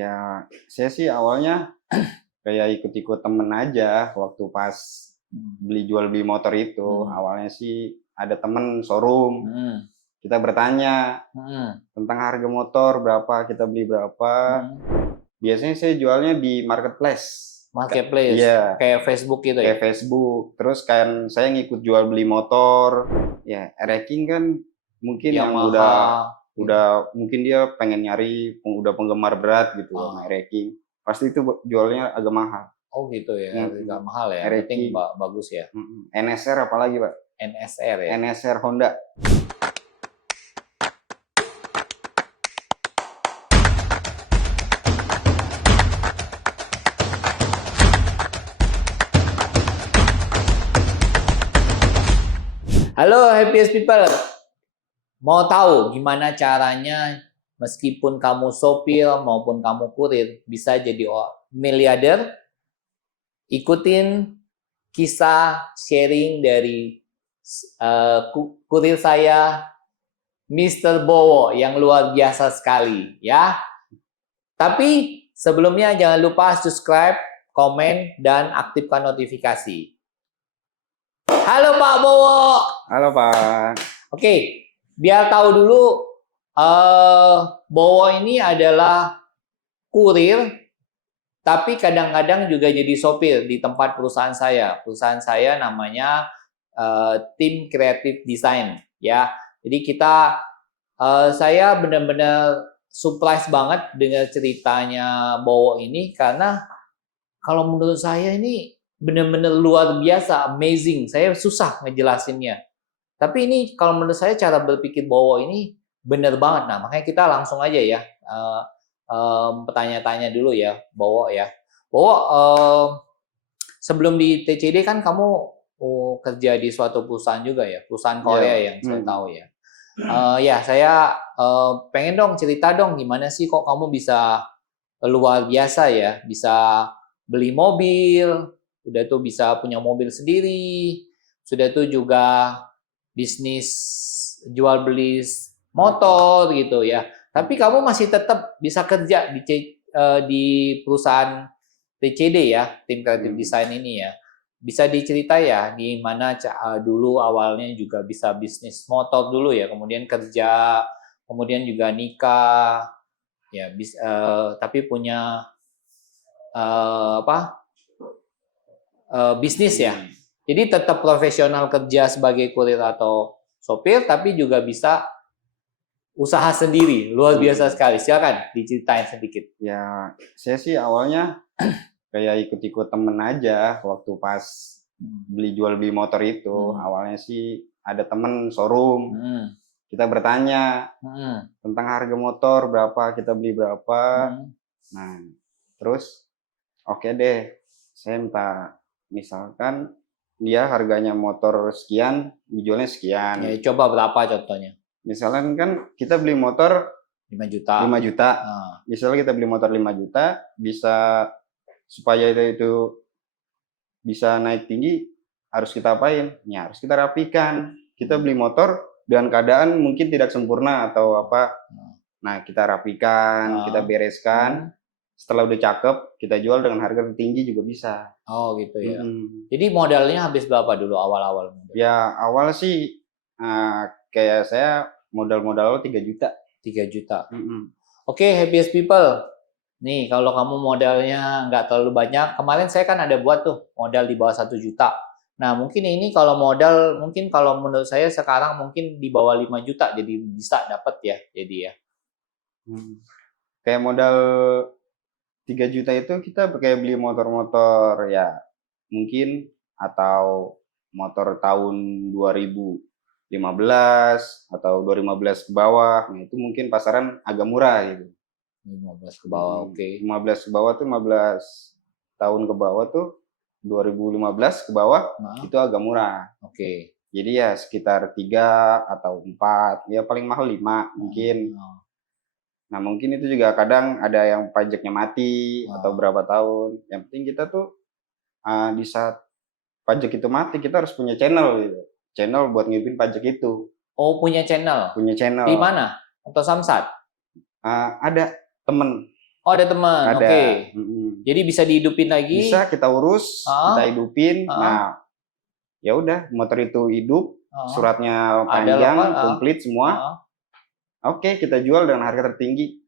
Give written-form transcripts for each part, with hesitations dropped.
Ya, saya sih awalnya kayak ikut-ikut temen aja waktu pas jual beli motor itu. Awalnya sih ada temen showroom, kita bertanya tentang harga motor berapa, kita beli berapa. Biasanya saya jualnya di marketplace. Marketplace, Iya, kayak Facebook gitu ya? kayak Facebook. Terus kan saya ngikut jual beli motor. Ya, ranking kan mungkin yang Yamaha, udah mungkin dia pengen nyari udah penggemar berat gitu sama ranking. Pasti itu jualnya agak mahal. Oh gitu ya, agak mahal ya. Penting bagus ya. NSR apalagi Pak? NSR ya. NSR Honda. Halo happiest people, mau tahu gimana caranya meskipun kamu sopir maupun kamu kurir bisa jadi miliarder? Ikutin kisah sharing dari kurir saya, Mr. Bowo, yang luar biasa sekali ya. Tapi sebelumnya jangan lupa subscribe, komen, dan aktifkan notifikasi. Halo Pak Bowo. Halo Pak. Oke, biar tahu dulu, Bowo ini adalah kurir, tapi kadang-kadang juga jadi sopir di tempat perusahaan saya. Perusahaan saya namanya Tim Creative Design, ya. Jadi saya benar-benar surprise banget dengan ceritanya Bowo ini, karena kalau menurut saya ini benar-benar luar biasa, amazing. Saya susah ngejelasinnya. Tapi ini kalau menurut saya cara berpikir Bowo ini benar banget. Nah, makanya kita langsung aja ya bertanya-tanya dulu ya, Bowo ya. Bowo, sebelum di TCD kan kamu kerja di suatu perusahaan juga ya, perusahaan Korea yang saya tahu ya. Ya, saya pengen dong cerita dong gimana sih kok kamu bisa luar biasa ya, bisa beli mobil, udah tuh bisa punya mobil sendiri, sudah tuh juga bisnis jual beli motor gitu ya. Tapi kamu masih tetap bisa kerja di perusahaan TCD ya, Tim Creative Design ini ya. Bisa diceritai ya di mana dulu awalnya juga bisa bisnis motor dulu ya, kemudian kerja, kemudian juga nikah, ya tapi punya bisnis ya. Jadi tetap profesional kerja sebagai kurir atau sopir, tapi juga bisa usaha sendiri. Luar biasa sekali. Silakan diceritain sedikit. Ya, saya sih awalnya kayak ikut-ikut temen aja waktu pas jual beli motor itu. Awalnya sih ada temen showroom, kita bertanya tentang harga motor berapa, kita beli berapa. Nah, terus oke deh, saya minta misalkan dia harganya motor sekian, dijualnya sekian. Ya, coba berapa contohnya? Misalkan kan kita beli motor 5 juta. 5 juta. Misalnya kita beli motor 5 juta, bisa supaya itu bisa naik tinggi, harus kita apain? Ya, harus kita rapikan. Kita beli motor dengan keadaan mungkin tidak sempurna atau apa. Nah, kita rapikan, kita bereskan. Setelah udah cakep, kita jual dengan harga tertinggi juga bisa. Oh gitu ya. Jadi modalnya habis berapa dulu awal-awal? Ya awal sih kayak saya modal 3 juta. 3 juta. Oke, happiest people. Nih kalau kamu modalnya nggak terlalu banyak, kemarin saya kan ada buat tuh modal di bawah 1 juta. Nah mungkin ini kalau modal, mungkin kalau menurut saya sekarang mungkin di bawah 5 juta jadi bisa dapat ya. Jadi ya. Kayak modal 3 juta itu kita kayak beli motor-motor ya mungkin atau motor tahun 2015 atau 2015 ke bawah. Nah, itu mungkin pasaran agak murah gitu. 15 ke bawah, oke. 15 ke bawah tuh 15 tahun ke bawah tuh 2015 ke bawah itu agak murah. Oke. Jadi ya sekitar 3 atau 4, ya paling mahal 5 mungkin. Nah mungkin itu juga kadang ada yang pajaknya mati atau berapa tahun. Yang penting kita tuh di saat pajak itu mati kita harus punya channel gitu. Channel buat ngipin pajak itu. Oh punya channel? Punya channel. Di mana? Atau Samsat? Ada temen. Oh, ada teman. Ada. Oke. Jadi bisa dihidupin lagi. Bisa kita urus, kita hidupin. Nah, ya udah motor itu hidup, suratnya panjang, komplit semua. Oke, kita jual dengan harga tertinggi.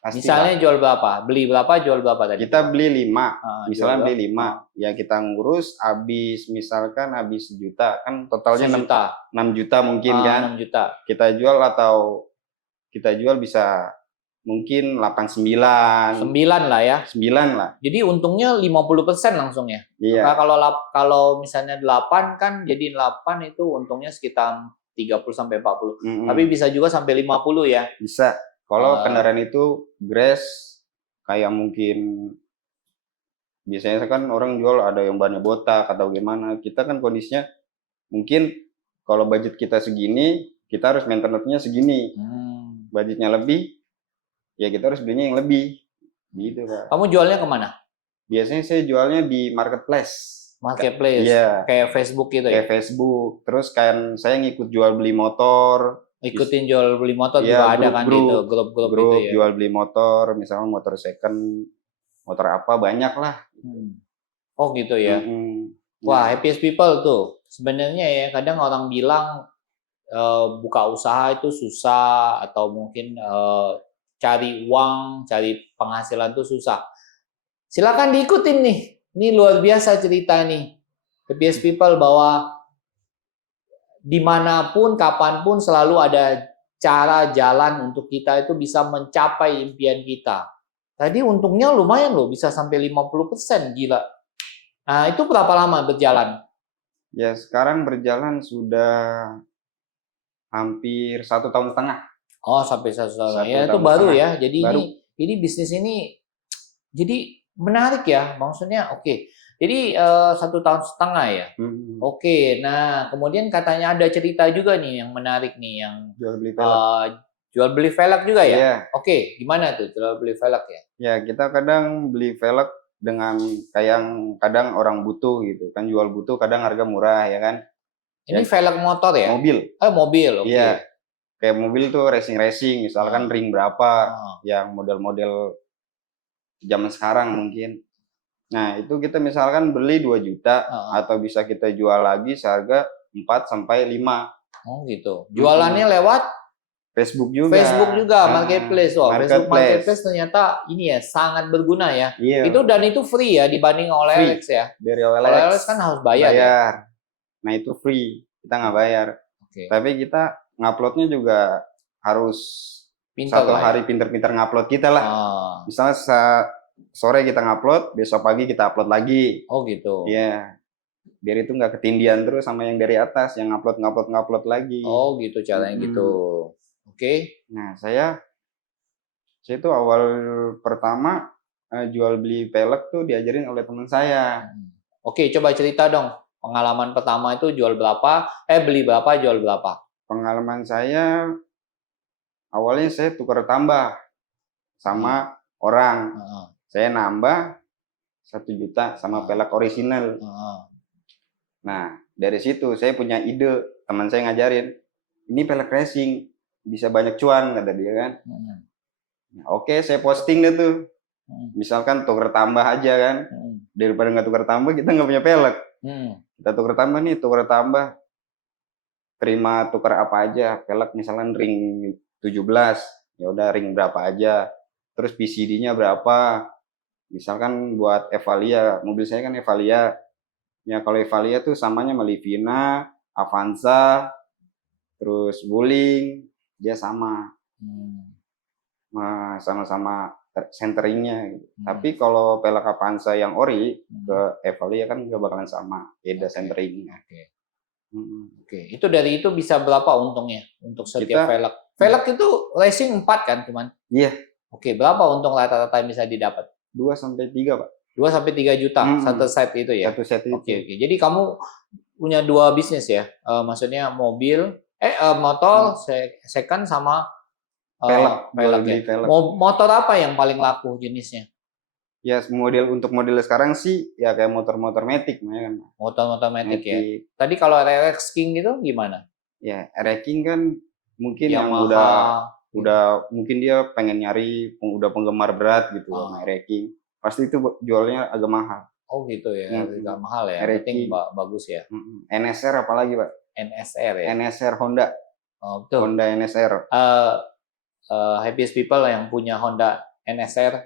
Misalnya jual berapa? Beli berapa, jual berapa tadi? Kita beli 5. Misalnya beli 5. Ya kita ngurus misalkan habis 1 juta. Kan totalnya 6 juta mungkin kan. 6 juta. Kita jual bisa mungkin 8-9. 9 lah ya. 9 lah. Jadi untungnya 50% langsung ya. Iya. Nah, kalau misalnya 8 kan jadi 8 itu untungnya sekitar 30-40. Tapi bisa juga sampai 50 ya. Bisa. Kalau kendaraan itu grass, kayak mungkin biasanya kan orang jual ada yang bannya botak atau gimana. Kita kan kondisinya mungkin kalau budget kita segini, kita harus maintenance-nya segini. Budgetnya lebih, ya kita harus belinya yang lebih. Gitu, Pak. Kamu jualnya kemana? Biasanya saya jualnya di marketplace. Marketplace? Iya. Kayak Facebook gitu ya? Kayak Facebook. Terus kan saya ngikut jual beli motor. Ikutin jual beli motor juga ada kan gitu, grup-grup gitu ya. Jual beli motor, misalnya motor second, motor apa banyak lah. Oh gitu ya. Wah, happiest people tuh. Sebenarnya ya kadang orang bilang buka usaha itu susah atau mungkin cari uang, cari penghasilan tuh susah. Silakan diikutin nih. Ini luar biasa cerita nih. Happiest people bahwa dimanapun, kapanpun selalu ada cara jalan untuk kita itu bisa mencapai impian kita. Tadi untungnya lumayan loh, bisa sampai 50%, gila. Nah, itu berapa lama berjalan? Ya, sekarang berjalan sudah hampir 1,5 tahun. Oh, sampai 1,5 tahun. Ya, itu baru ya. Jadi ini bisnis ini jadi menarik ya. Maksudnya oke. Jadi 1,5 tahun ya. Oke, nah kemudian katanya ada cerita juga nih yang menarik nih, yang jual beli velg juga ya. Yeah. Oke, gimana tuh jual beli velg ya? Ya kita kadang beli velg dengan kayak kadang orang butuh gitu kan, jual butuh kadang harga murah ya kan. Ini velg motor ya? Mobil. Mobil, oke. Iya. Kayak mobil tuh racing misalkan ring berapa, yang model-model zaman sekarang mungkin. Nah, itu kita misalkan beli 2 juta atau bisa kita jual lagi seharga 4-5. Oh, gitu. Jualannya lewat Facebook juga. Facebook juga, marketplace. Wah, Facebook marketplace ternyata ini ya sangat berguna ya. Iya. Itu free ya dibanding OLX ya. Dari OLX kan harus bayar. Ya. Nah, itu free. Kita nggak bayar. Tapi kita nguploadnya juga harus satu hari pinter-pinter ngupload kita lah. Misalnya sore kita ngupload, besok pagi kita upload lagi. Oh gitu. Iya. Biar itu nggak ketindian terus sama yang dari atas, yang ngupload lagi. Oh gitu caranya gitu. Oke. Nah, saya itu awal pertama jual beli velg tuh diajarin oleh teman saya. Oke, coba cerita dong. Pengalaman pertama itu jual berapa? Beli berapa, jual berapa? Pengalaman saya awalnya saya tukar tambah sama orang. Saya nambah 1 juta sama velg original. Nah, dari situ saya punya ide, teman saya ngajarin, ini velg racing, bisa banyak cuan, kata dia kan. Nah, oke, saya posting deh tuh. Misalkan tukar tambah aja kan. Daripada nggak tukar tambah, kita nggak punya velg. Kita tukar tambah nih, tukar tambah. Terima tukar apa aja, velg misalkan ring 17, ya udah ring berapa aja. Terus PCD-nya berapa? Misalkan buat Evalia, mobil saya kan Evalia. Ya kalau Evalia tuh samanya Livina, Avanza, terus Wuling, dia sama. Sama-sama centeringnya. Tapi kalau velg Avanza yang ori ke Evalia kan nggak bakalan sama, beda centeringnya. Oke. Itu dari itu bisa berapa untungnya untuk setiap velg? Velg itu racing 4 kan cuman? Iya. Oke, berapa untung rata-rata yang bisa didapat? 2-3, Pak. 2-3 juta satu set itu ya? Satu set itu. Oke. Jadi kamu punya 2 bisnis ya? Maksudnya mobil, motor, second sama velg ya? Motor apa yang paling laku jenisnya? Ya untuk model sekarang sih ya kayak motor-motor Matic kan. Motor-motor Matic ya. Tadi kalau RX King gitu gimana? Ya RX King kan mungkin Yamaha, yang udah udah mungkin dia pengen nyari udah penggemar berat gitu sama ranking, pasti itu jualnya agak mahal. Oh gitu ya, agak mahal ya. Ranking. Penting bagus ya. NSR apalagi Pak? NSR ya. NSR Honda. Oh, betul. Honda NSR. Happiest People yang punya Honda NSR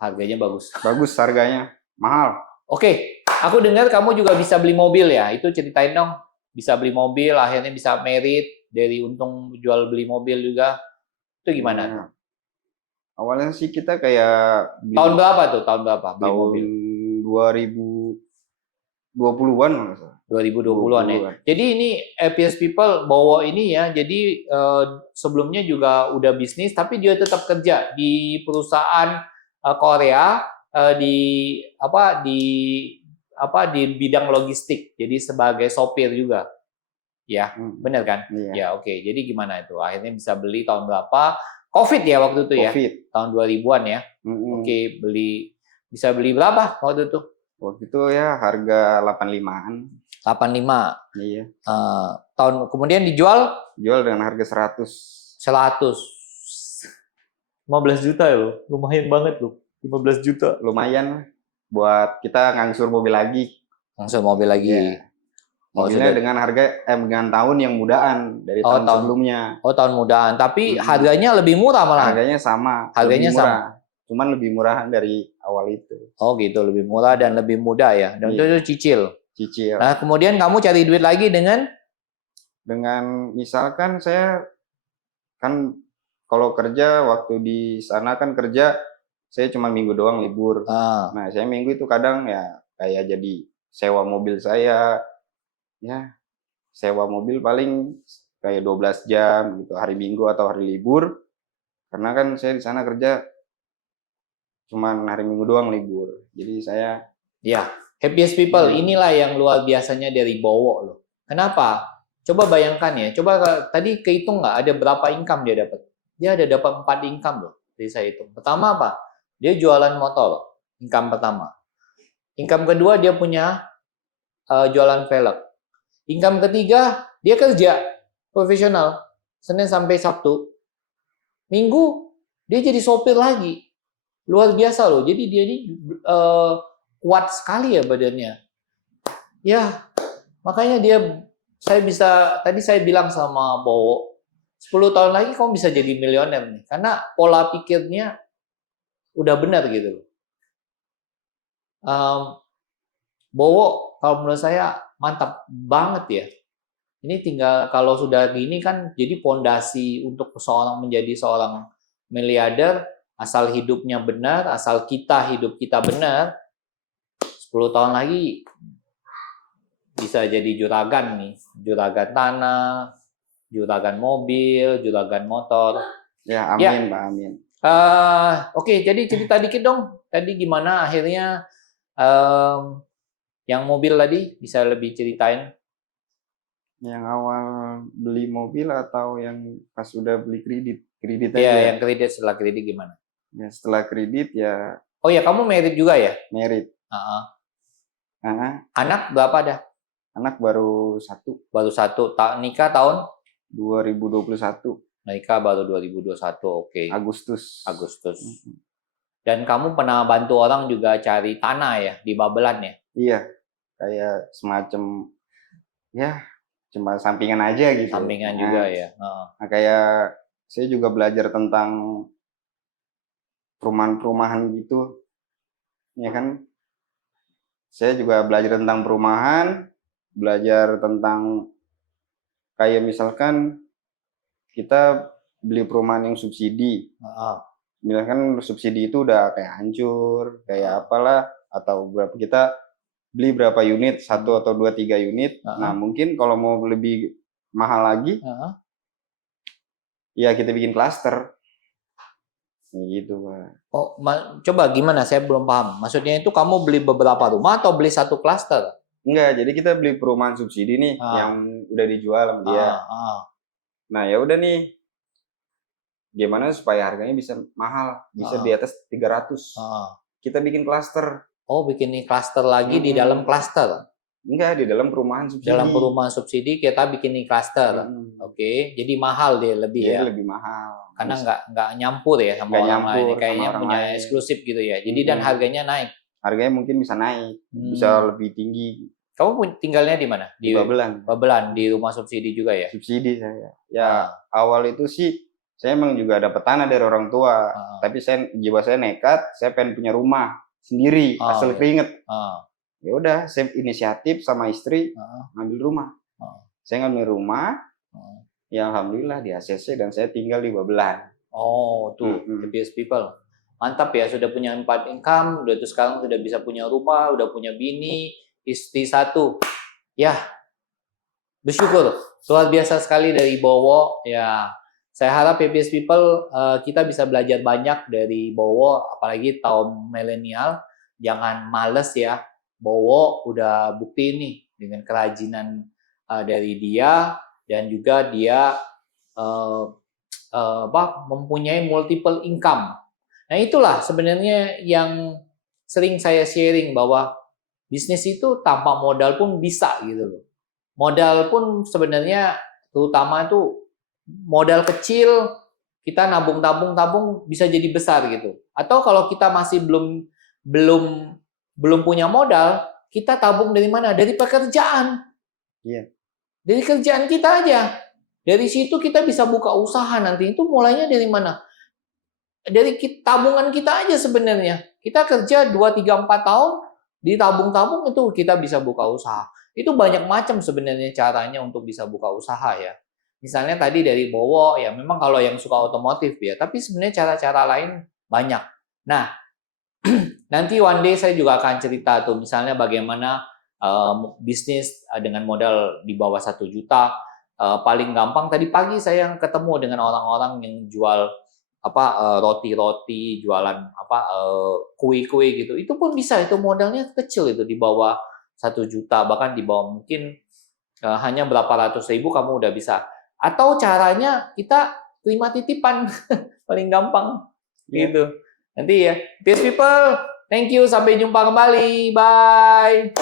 harganya bagus. Bagus harganya, mahal. Oke, aku dengar kamu juga bisa beli mobil ya. Itu ceritain dong. Bisa beli mobil, akhirnya bisa merit dari untung jual beli mobil juga. Itu gimana? Nah, awalnya sih kita kayak tahun berapa tuh? Tahun berapa beli tahun mobil? 2020-an maksudnya. 2020-an ya. Jadi ini Happiest People bawa ini ya. Jadi sebelumnya juga udah bisnis, tapi dia tetap kerja di perusahaan Korea di bidang logistik. Jadi sebagai sopir juga. Ya, benar kan? Iya. Ya, oke. Jadi gimana itu? Akhirnya bisa beli tahun berapa? COVID ya waktu itu ya? COVID. Tahun 2000-an ya? Oke, bisa beli berapa waktu itu? Waktu itu ya harga 85-an. 85. Iya. Kemudian dijual? Jual dengan harga 100. 15 juta ya loh. Lumayan banget loh. 15 juta. Lumayan buat kita ngangsur mobil lagi. Ngangsur mobil lagi. Yeah. Mobilnya dengan harga dengan tahun yang mudaan dari tahun sebelumnya. Oh, tahun mudaan. Tapi harganya lebih murah malah. Harganya sama. Harganya sama. Cuman lebih murahan dari awal itu. Oh gitu, lebih murah dan lebih mudah ya. Dan itu cicil. Cicil. Nah, kemudian kamu cari duit lagi dengan misalkan saya kan kalau kerja waktu di sana kan kerja saya cuma minggu doang libur. Nah, saya minggu itu kadang ya kayak jadi sewa mobil saya. Ya, sewa mobil paling kayak 12 jam gitu, hari Minggu atau hari libur. Karena kan saya di sana kerja cuman hari Minggu doang libur. Jadi saya Happiest People inilah yang luar biasanya dari Bowo loh. Kenapa? Coba bayangkan ya. Coba tadi kehitung nggak ada berapa income dia dapat? Dia ada dapat 4 income loh. Jadi saya hitung. Pertama apa? Dia jualan motor. Income pertama. Income kedua dia punya jualan velg. Income ketiga, dia kerja profesional, Senin sampai Sabtu. Minggu, dia jadi sopir lagi. Luar biasa loh. Jadi dia ini kuat sekali ya badannya. Ya, makanya tadi saya bilang sama Bowo, 10 tahun lagi kamu bisa jadi milioner nih. Karena pola pikirnya udah benar gitu. Bowo, kalau menurut saya mantap banget ya. Ini tinggal kalau sudah gini kan jadi pondasi untuk menjadi seorang miliarder, asal hidupnya benar, asal hidup kita benar, 10 tahun lagi bisa jadi juragan nih, juragan tanah, juragan mobil, juragan motor. Ya, amin, Pak, amin. Oke, jadi cerita dikit dong. Tadi gimana akhirnya yang mobil tadi bisa lebih ceritain? Yang awal beli mobil atau yang pas udah beli kredit? Kredit aja. Iya, yang kredit. Setelah kredit gimana? Ya, setelah kredit ya. Oh ya, kamu merit juga ya? Merit. Anak berapa dah? Anak baru 1. Baru 1. Nikah tahun? 2021. Nikah baru 2021, oke. Agustus. Dan kamu pernah bantu orang juga cari tanah ya di Babelan ya? Iya, kayak semacam ya cuma sampingan aja gitu. Sampingan juga ya. Nah, kayak saya juga belajar tentang perumahan-perumahan gitu, ya kan? Saya juga belajar tentang perumahan, belajar tentang kayak misalkan kita beli perumahan yang subsidi. Misalkan subsidi itu udah kayak hancur, kayak apalah, atau kita beli berapa unit, 1 atau 2, 3 unit. Nah, mungkin kalau mau lebih mahal lagi, ya kita bikin klaster. Gitu, Pak. Oh, coba gimana? Saya belum paham. Maksudnya itu kamu beli beberapa rumah atau beli satu klaster? Enggak, jadi kita beli perumahan subsidi nih yang udah dijual sama dia. Nah, ya udah nih. Gimana supaya harganya bisa mahal, bisa di atas 300. Kita bikin klaster. Oh, bikin klaster lagi di dalam klaster. Enggak, di dalam perumahan subsidi. Dalam perumahan subsidi kita bikin cluster. Oke, jadi mahal dia lebih ya. Lebih mahal. Karena nggak nyampur ya sama orang lain. Kayaknya punya eksklusif gitu ya. Jadi dan harganya naik. Harganya mungkin bisa naik, bisa lebih tinggi. Kamu tinggalnya di mana? Di Babelan. Babelan, di rumah subsidi juga ya? Subsidi saya. Ya, awal itu sih saya emang juga dapat tanah dari orang tua. Tapi jiwa saya nekat, saya pengen punya rumah sendiri, asal keringet. Ya udah, saya inisiatif sama istri ngambil rumah. Saya ngambil rumah, ya alhamdulillah di ACC dan saya tinggal di Babelan. Oh, tuh, happiest people. Mantap ya, sudah punya 4 income, udah tuh sekarang sudah bisa punya rumah, udah punya bini, istri 1. Ya, bersyukur. Luar biasa sekali dari Bowo. Ya, saya harap happiest people kita bisa belajar banyak dari Bowo, apalagi kaum milenial. Jangan males ya. Bowo udah bukti nih dengan kerajinan dari dia dan juga dia mempunyai multiple income. Nah, itulah sebenarnya yang sering saya sharing bahwa bisnis itu tanpa modal pun bisa gitu loh. Modal pun sebenarnya terutama itu modal kecil kita nabung bisa jadi besar gitu. Atau kalau kita masih belum punya modal, kita tabung dari mana? Dari pekerjaan. Iya. Dari kerjaan kita aja. Dari situ kita bisa buka usaha nanti. Itu mulainya dari mana? Dari tabungan kita aja sebenarnya. Kita kerja 2, 3, 4 tahun, ditabung-tabung itu kita bisa buka usaha. Itu banyak macam sebenarnya caranya untuk bisa buka usaha ya. Misalnya tadi dari Bowo, ya memang kalau yang suka otomotif ya. Tapi sebenarnya cara-cara lain banyak. Nah, nanti one day saya juga akan cerita tuh misalnya bagaimana bisnis dengan modal di bawah 1 juta paling gampang. Tadi pagi saya ketemu dengan orang-orang yang jual roti-roti, jualan kue-kue gitu. Itu pun bisa, itu modalnya kecil itu di bawah 1 juta, bahkan di bawah mungkin hanya berapa ratus ribu kamu udah bisa. Atau caranya kita terima titipan paling gampang gitu. Nanti ya, peace people. Thank you, sampai jumpa kembali. Bye.